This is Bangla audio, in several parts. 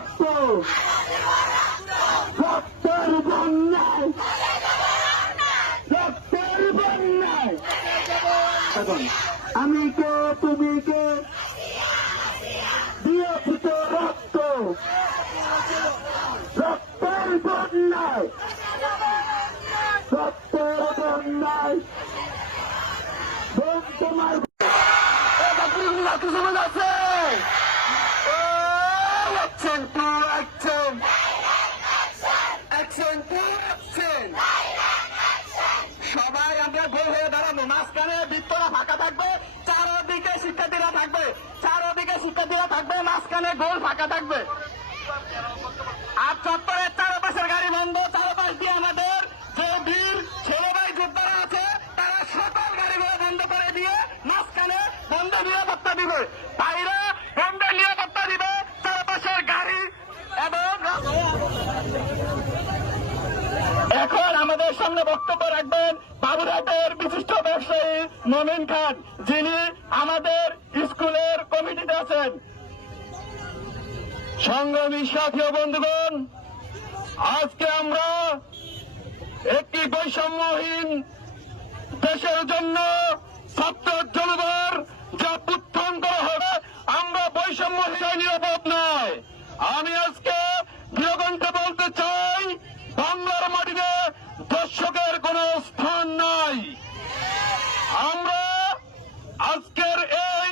রক্ত। রক্তের বন্যায়। রক্তের আমি কে, তুমি কে? দিয়েছি তো রক্ত। রক্তের বন্যায়। রক্তের বন্যায়। তোমার আছে action to action action action সবাই আমরা গোল হয়ে দাঁড়াবো। মাঝখানে বৃত্তরা ফাঁকা থাকবে, চারোদিকে শিক্ষার্থীরা থাকবে, চারোদিকে শিক্ষার্থীরা থাকবে, মাঝখানে গোল ফাঁকা থাকবে। আর চত্বরের চারপাশের গাড়ি বন্ধ, চারপাশ দিয়ে আমাদের যে বীর ছেলে যোদ্ধারা আছে, তারা সকল গাড়িগুলো বন্ধ করে দিয়ে মাঝখানে বন্ধ নিরাপত্তা দিবে বাইরে বন্ধ নিরাপত্তা দিবে চারপাশের গাড়ি এবং এখন আমাদের সামনে বক্তব্য রাখবেন বাবুরহাটের বিশিষ্ট ব্যবসায়ী মমিন খান, যিনি আমাদের স্কুলের কমিটিতে আছেন। সংগ্রামী সাথী বন্ধুগণ, আজকে আমরা একটি বৈষম্যহীন দেশের জন্য ছাত্র জনতার যা উত্থান করা হবে, আমরা বৈষম্য নিরাপদ নয়। আমি আজকে গৃহকণ্ঠে বলতে চাই বাংলার মাটিতে দর্শকের কোন স্থান নাই আমরা আজকের এই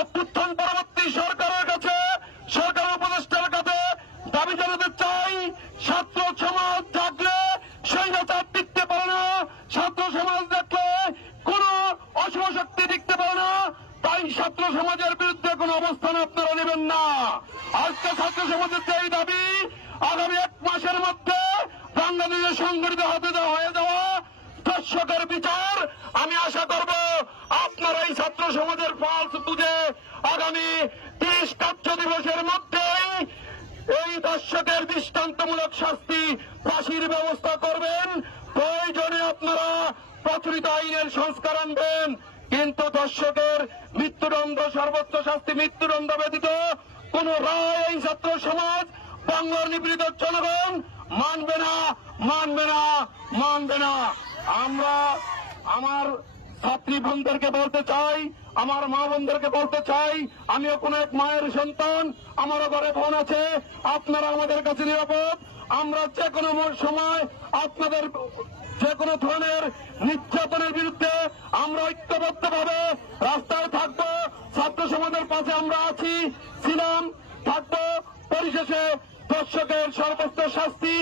অভ্যুত্থান পরবর্তী সরকারের কাছে সরকার উপদেষ্টার কাছে দাবি জানাতে চাই, ছাত্র সমাজ থাকলে সৈন্যতার টিকতে পারে না, ছাত্র সমাজ দেখলে কোন অশুভ শক্তি টিকতে পারে না, তাই ছাত্র সমাজের বিরুদ্ধে কোনো অবস্থান আপনারা নেবেন না। আজকে ছাত্র সমাজের যে দাবি, আগামী এক মাসের মধ্যে বাংলাদেশে সংগঠিত হতে হয়ে যাওয়া দর্শকের বিচার, আমি আশা করব আপনারা এই ছাত্র সমাজের ফালস বুঝে আগামী তিরিশ কার্য দিবসের মধ্যেই এই দর্শকের দৃষ্টান্তমূলক শাস্তি ফাঁসির ব্যবস্থা করবেন। প্রয়োজনে আপনারা প্রচলিত আইনের সংস্কার আনবেন। কিন্তু দর্শকের মৃত্যুদণ্ড, সর্বোচ্চ শাস্তি মৃত্যুদণ্ড ব্যতীত কোন রায় এই ছাত্র সমাজ বাংলার নিপীড়িত জনগণ মানবে না মানবে না মানবে না। আমরা আমার ছাত্রী বোনদেরকে বলতে চাই আমার মা বোনদেরকে বলতে চাই, আমিও কোন এক মায়ের সন্তান, আমারও ঘরে বোন আছে, আপনারা আমাদের কাছে নিরাপদ। আমরা যে কোনো সময় আপনাদের যে কোনো ধরনের নির্যাতনের বিরুদ্ধে আমরা ঐক্যবদ্ধ ভাবে রাস্তায় থাকব। ছাত্র সমাজের পাশে আমরা আছি, ছিলাম, থাকব। পরিশেষে দর্শকের সর্বোচ্চ শাস্তি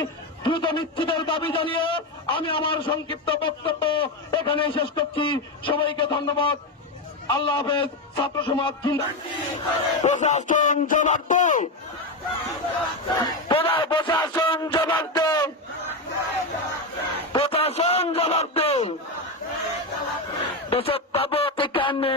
দ্রুত নিশ্চিতের দাবি জানিয়ে আমি আমার সংক্ষিপ্ত বক্তব্য এখানে শেষ করছি। সবাইকে ধন্যবাদ। আল্লাহ হাফেজ, ছাত্র সমাজ প্রশাসন জবাব দে প্রশাসন জবাব প্রশাসন জবাব দে দেশের পাবো ঠিকানে